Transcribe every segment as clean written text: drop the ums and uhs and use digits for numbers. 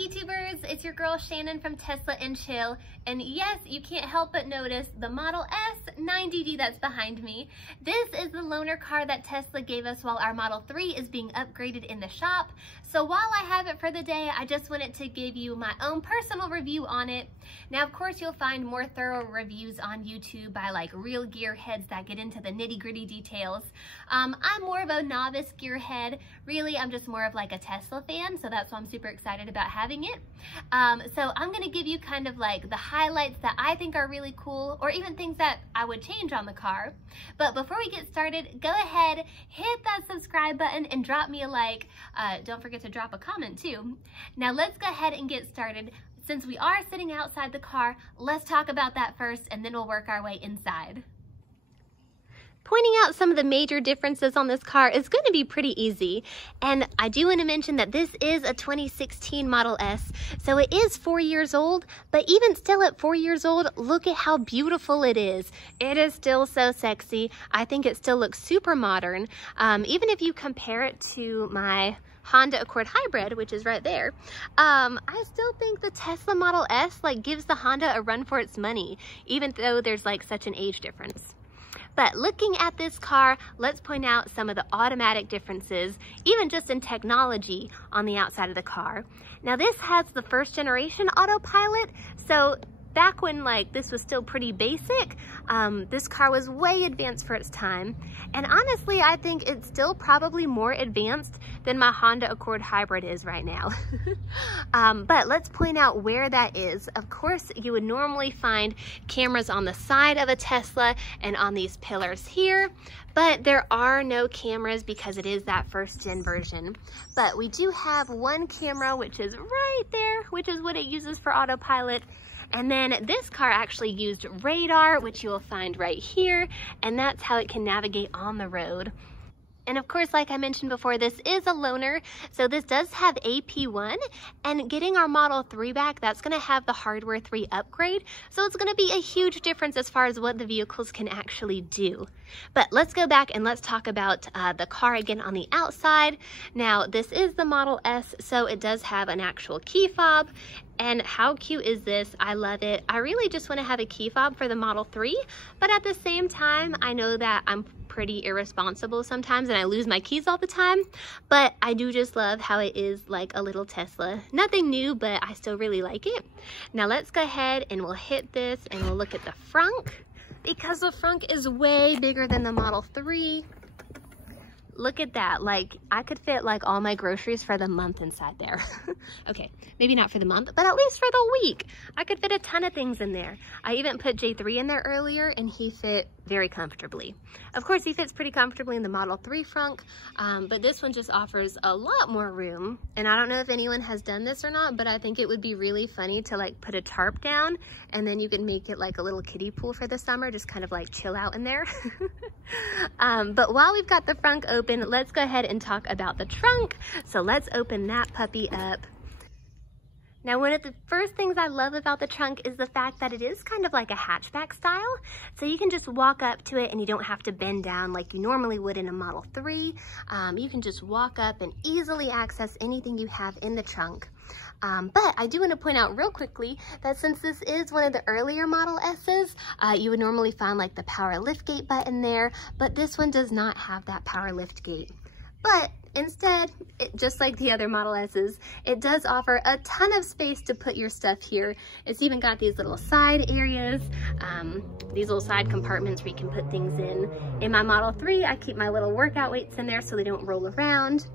YouTubers, it's your girl Shannon from Tesla and Chill, and yes, you can't help but notice the Model S 9DD that's behind me. This is the loaner car that Tesla gave us while our Model 3 is being upgraded in the shop. So while I have it for the day, I just wanted to give you my own personal review on it. Now, of course, you'll find more thorough reviews on YouTube by like real gearheads that get into the nitty-gritty details. I'm more of a novice gearhead. Really, I'm just more of like a Tesla fan, so that's why I'm super excited about having it. So I'm gonna give you kind of like the highlights that I think are really cool, or even things that I would change on the car. But before we get started, go ahead, hit that subscribe button and drop me a like. Don't forget to drop a comment too. Now let's go ahead and get started. Since we are sitting outside the car, let's talk about that first and then we'll work our way inside. Pointing out some of the major differences on this car is going to be pretty easy, and I do want to mention that this is a 2016 Model S, so it is 4 years old, but even still at 4 years old, look at how beautiful it is. It is still so sexy. I think it still looks super modern. Even if you compare it to my Honda Accord Hybrid, which is right there, I still think the Tesla Model S like gives the Honda a run for its money, even though there's like such an age difference. But looking at this car, let's point out some of the automatic differences, even just in technology on the outside of the car. Now this has the first generation autopilot, so back when like this was still pretty basic, this car was way advanced for its time. And honestly, I think it's still probably more advanced than my Honda Accord Hybrid is right now. But let's point out where that is. Of course, you would normally find cameras on the side of a Tesla and on these pillars here, but there are no cameras because it is that first gen version. But we do have one camera, which is right there, which is what it uses for autopilot. And then this car actually used radar, which you will find right here, and that's how it can navigate on the road. And of course, like I mentioned before, this is a loaner, so this does have AP1, and getting our Model 3 back, that's gonna have the Hardware 3 upgrade, so it's gonna be a huge difference as far as what the vehicles can actually do. But let's go back and let's talk about the car again on the outside. Now, this is the Model S, so it does have an actual key fob. And how cute is this? I love it. I really just want to have a key fob for the Model 3, but at the same time, I know that I'm pretty irresponsible sometimes and I lose my keys all the time, but I do just love how it is like a little Tesla. Nothing new, but I still really like it. Now let's go ahead and we'll hit this and we'll look at the frunk, because the frunk is way bigger than the Model 3. Look at that, like I could fit like all my groceries for the month inside there. Okay, maybe not for the month, but at least for the week. I could fit a ton of things in there. I even put J3 in there earlier and he fit very comfortably. Of course, he fits pretty comfortably in the Model 3 frunk, but this one just offers a lot more room. And I don't know if anyone has done this or not, but I think it would be really funny to like put a tarp down and then you can make it like a little kiddie pool for the summer, just kind of like chill out in there. But while we've got the frunk open, let's go ahead and talk about the trunk. So let's open that puppy up. Now, one of the first things I love about the trunk is the fact that it is kind of like a hatchback style. So you can just walk up to it and you don't have to bend down like you normally would in a Model 3. You can just walk up and easily access anything you have in the trunk. But I do want to point out real quickly that since this is one of the earlier Model S's, you would normally find like the power liftgate button there, but this one does not have that power liftgate. But instead, just like the other Model S's, it does offer a ton of space to put your stuff here. It's even got these little side areas, these little side compartments where you can put things in. In my Model 3, I keep my little workout weights in there so they don't roll around.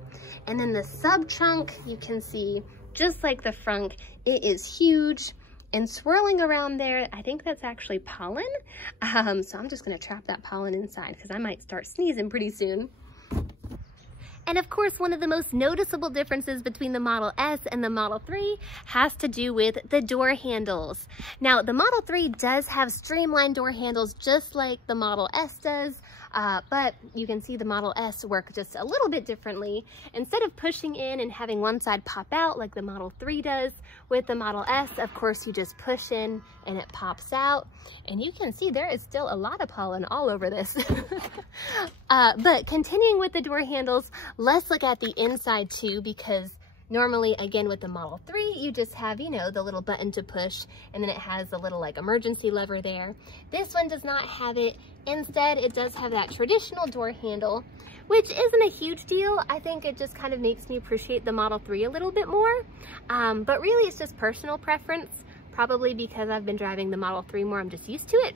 And then the sub trunk, you can see, just like the frunk, it is huge. And swirling around there, I think that's actually pollen. So I'm just gonna trap that pollen inside because I might start sneezing pretty soon. And of course, one of the most noticeable differences between the Model S and the Model 3 has to do with the door handles. Now, the Model 3 does have streamlined door handles just like the Model S does, but you can see the Model S work just a little bit differently. Instead of pushing in and having one side pop out like the Model 3 does, with the Model S, of course, you just push in and it pops out. And you can see there is still a lot of pollen all over this. But continuing with the door handles, let's look at the inside too, because Normally, again, with the Model 3, you just have, you know, the little button to push, and then it has the little like emergency lever there. This one does not have it. Instead, it does have that traditional door handle, which isn't a huge deal. I think it just kind of makes me appreciate the Model 3 a little bit more. But really, it's just personal preference. Probably because I've been driving the Model 3 more, I'm just used to it.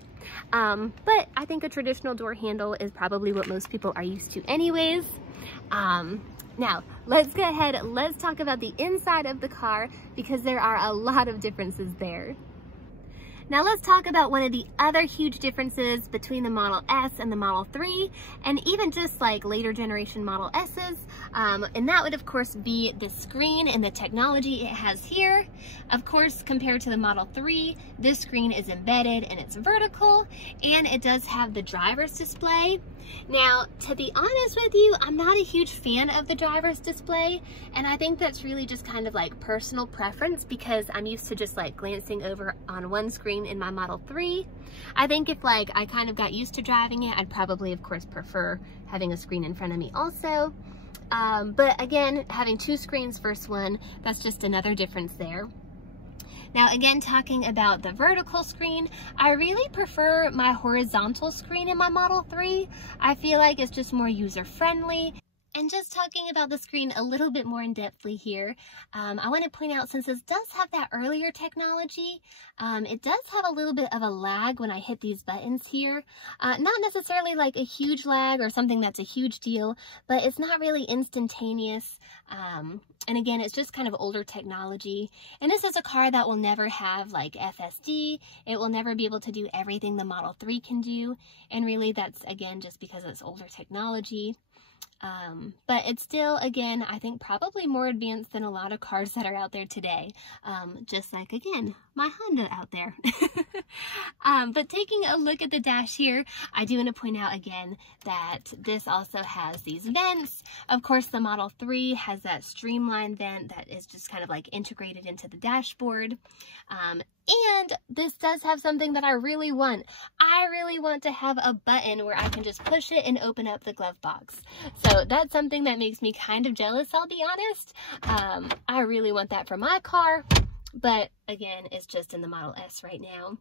But I think a traditional door handle is probably what most people are used to anyways. Now, let's go ahead, let's talk about the inside of the car because there are a lot of differences there. Now let's talk about one of the other huge differences between the Model S and the Model 3, and even just like later generation Model S's, and that would of course be the screen and the technology it has here. Of course, compared to the Model 3, this screen is embedded and it's vertical, and it does have the driver's display. Now, to be honest with you, I'm not a huge fan of the driver's display, and I think that's really just kind of like personal preference because I'm used to just like glancing over on one screen in my Model 3. I think if like I kind of got used to driving it, I'd probably of course prefer having a screen in front of me also. But again, having two screens versus one, that's just another difference there. Now again, talking about the vertical screen, I really prefer my horizontal screen in my Model 3. I feel like it's just more user-friendly. And just talking about the screen a little bit more in-depthly here, I want to point out, since this does have that earlier technology, it does have a little bit of a lag when I hit these buttons here. Not necessarily like a huge lag or something that's a huge deal, but it's not really instantaneous. And again, it's just kind of older technology. And this is a car that will never have like FSD. It will never be able to do everything the Model 3 can do. And really that's, again, just because it's older technology. But it's still, again, I think probably more advanced than a lot of cars that are out there today. Just like, again, my Honda out there. But taking a look at the dash here, I do want to point out again that this also has these vents. Of course, the Model 3 has that streamlined vent that is just kind of like integrated into the dashboard. And this does have something that I really want. I really want to have a button where I can just push it and open up the glove box. So that's something that makes me kind of jealous, I'll be honest. I really want that for my car, but again, it's just in the Model S right now.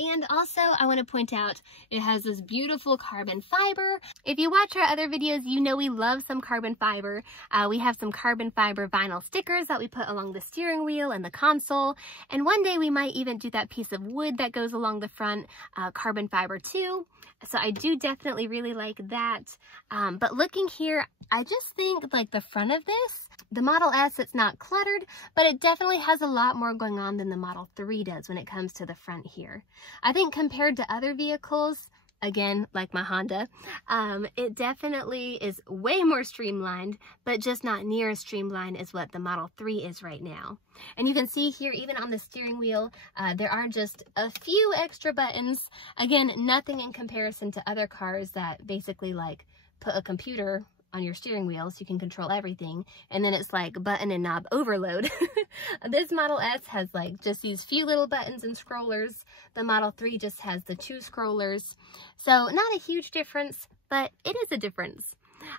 And also, I want to point out, it has this beautiful carbon fiber. If you watch our other videos, you know we love some carbon fiber. We have some carbon fiber vinyl stickers that we put along the steering wheel and the console. And one day we might even do that piece of wood that goes along the front, carbon fiber too. So I do definitely really like that. But looking here, I just think like the front of this, the Model S, it's not cluttered, but it definitely has a lot more going on than the Model 3 does when it comes to the front here. I think compared to other vehicles, again, like my Honda, it definitely is way more streamlined, but just not near as streamlined as what the Model 3 is right now. And you can see here, even on the steering wheel, there are just a few extra buttons. Again, nothing in comparison to other cars that basically like put a computer on your steering wheel so you can control everything, and then it's like button and knob overload. This Model S has like just these few little buttons and scrollers. The Model 3 just has the 2 scrollers. So not a huge difference, but it is a difference.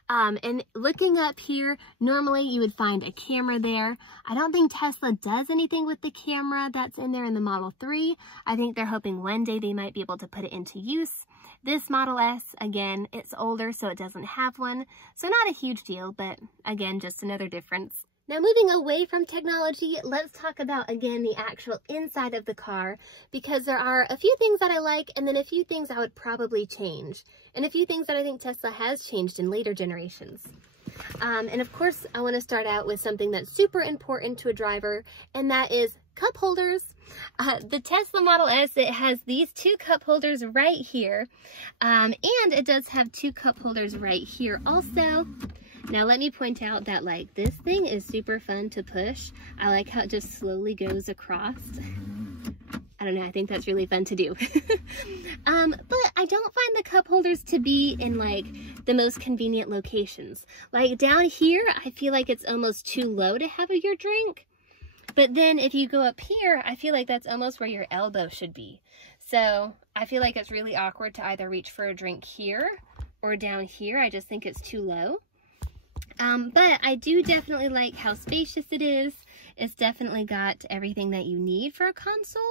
And looking up here, normally you would find a camera there. I don't think Tesla does anything with the camera that's in there in the Model 3. I think they're hoping one day they might be able to put it into use. This Model S, again, it's older, so it doesn't have one. So not a huge deal, but again, just another difference. Now moving away from technology, let's talk about, again, the actual inside of the car, because there are a few things that I like, and then a few things I would probably change, and a few things that I think Tesla has changed in later generations. And of course, I want to start out with something that's super important to a driver, and that is cup holders. The Tesla Model S, it has these 2 cup holders right here, and it does have 2 cup holders right here also. Now let me point out that like this thing is super fun to push. I like how it just slowly goes across. I don't know, I think that's really fun to do. But I don't find the cup holders to be in like the most convenient locations. Like down here, I feel like it's almost too low to have your drink. But then if you go up here, I feel like that's almost where your elbow should be. So I feel like it's really awkward to either reach for a drink here or down here. I just think it's too low. But I do definitely like how spacious it is. It's definitely got everything that you need for a console.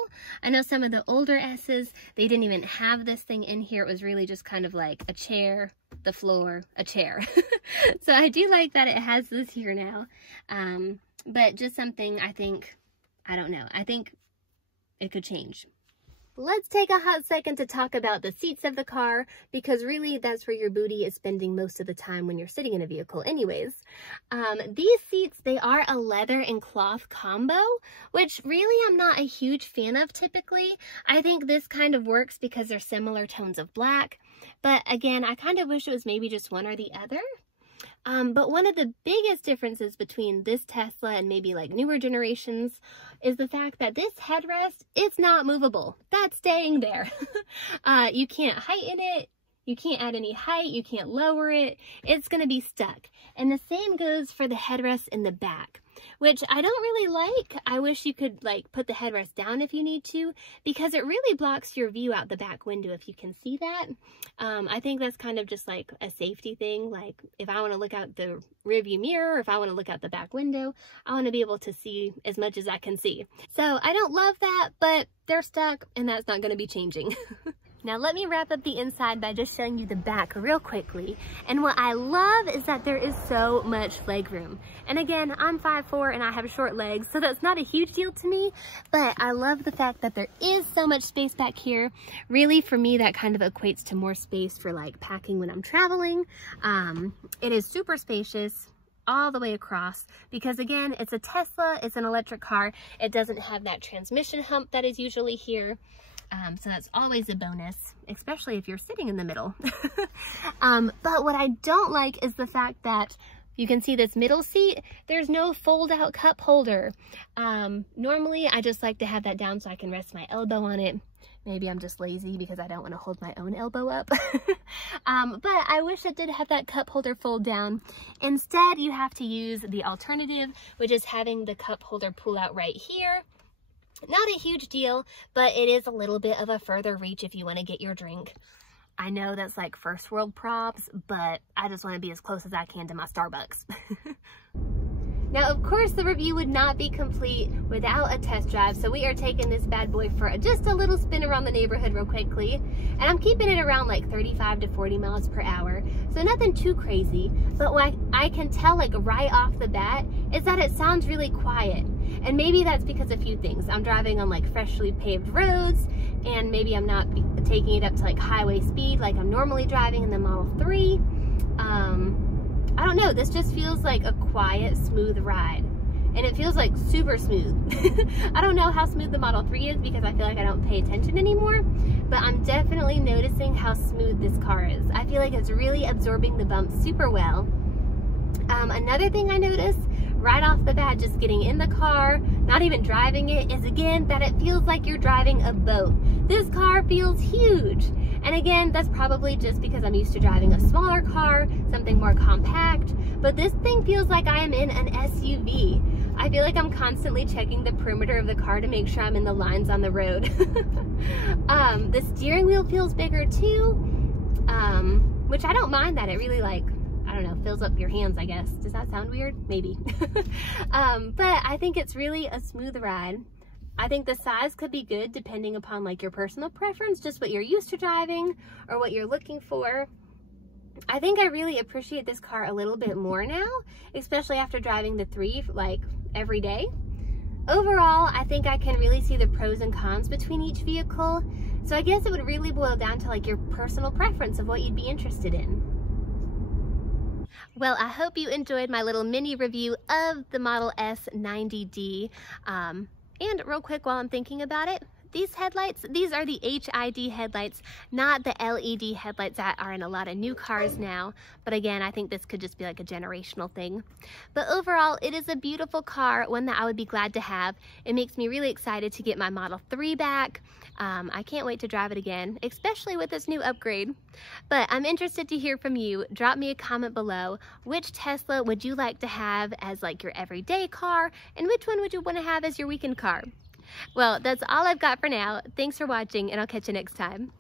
I know some of the older S's, they didn't even have this thing in here. It was really just kind of like a chair, the floor, a chair. So I do like that it has this here now. But just something I think, I don't know, I think it could change. Let's take a hot second to talk about the seats of the car, because really that's where your booty is spending most of the time when you're sitting in a vehicle anyways. These seats, they are a leather and cloth combo, which really I'm not a huge fan of typically. I think this kind of works because they're similar tones of black, but again, I kind of wish it was maybe just one or the other. But one of the biggest differences between this Tesla and maybe like newer generations is the fact that this headrest, it's not movable. That's staying there. You can't heighten it. You can't add any height. You can't lower it. It's going to be stuck. And the same goes for the headrest in the back, which I don't really like. I wish you could like put the headrest down if you need to, because it really blocks your view out the back window if you can see that. I think that's kind of just like a safety thing. Like if I want to look out the rearview mirror, or if I want to look out the back window, I want to be able to see as much as I can see. So I don't love that, but they're stuck and that's not going to be changing. Now let me wrap up the inside by just showing you the back real quickly. And what I love is that there is so much leg room. And again, I'm 5'4" and I have short legs, so that's not a huge deal to me, but I love the fact that there is so much space back here. Really, for me, that kind of equates to more space for like packing when I'm traveling. It is super spacious all the way across, because again, it's a Tesla, it's an electric car. It doesn't have that transmission hump that is usually here. So that's always a bonus, especially if you're sitting in the middle. But what I don't like is the fact that you can see this middle seat, there's no fold out cup holder. Normally I just like to have that down so I can rest my elbow on it. Maybe I'm just lazy because I don't want to hold my own elbow up. But I wish it did have that cup holder fold down. Instead, you have to use the alternative, which is having the cup holder pull out right here. Not a huge deal, but it is a little bit of a further reach if you want to get your drink. I know that's like first world props, but I just want to be as close as I can to my Starbucks. Now, of course, the review would not be complete without a test drive, so we are taking this bad boy for just a little spin around the neighborhood real quickly, and I'm keeping it around like 35 to 40 miles per hour, so nothing too crazy, but what I can tell like right off the bat is that it sounds really quiet, and maybe that's because of a few things. I'm driving on like freshly paved roads, and maybe I'm not taking it up to like highway speed like I'm normally driving in the Model 3. I don't know, this just feels like a quiet, smooth ride. And it feels like super smooth. I don't know how smooth the Model 3 is because I feel like I don't pay attention anymore, but I'm definitely noticing how smooth this car is. I feel like it's really absorbing the bumps super well. Another thing I noticed right off the bat, just getting in the car, not even driving it, is again that it feels like you're driving a boat. This car feels huge. And again, that's probably just because I'm used to driving a smaller car, something more compact, but this thing feels like I am in an SUV. I feel like I'm constantly checking the perimeter of the car to make sure I'm in the lines on the road. The steering wheel feels bigger too, which I don't mind that. It really like, I don't know, fills up your hands, I guess. Does that sound weird? Maybe. But I think it's really a smooth ride. I think the size could be good depending upon like your personal preference, just what you're used to driving or what you're looking for. I think I really appreciate this car a little bit more now, especially after driving the 3 like every day. Overall, I think I can really see the pros and cons between each vehicle. So I guess it would really boil down to like your personal preference of what you'd be interested in. Well, I hope you enjoyed my little mini review of the Model S 90D. And real quick while I'm thinking about it, these headlights, these are the HID headlights, not the LED headlights that are in a lot of new cars now. But again, I think this could just be like a generational thing. But overall, it is a beautiful car, one that I would be glad to have. It makes me really excited to get my Model 3 back. I can't wait to drive it again, especially with this new upgrade. But I'm interested to hear from you. Drop me a comment below. Which Tesla would you like to have as like your everyday car? And which one would you want to have as your weekend car? Well, that's all I've got for now. Thanks for watching, and I'll catch you next time.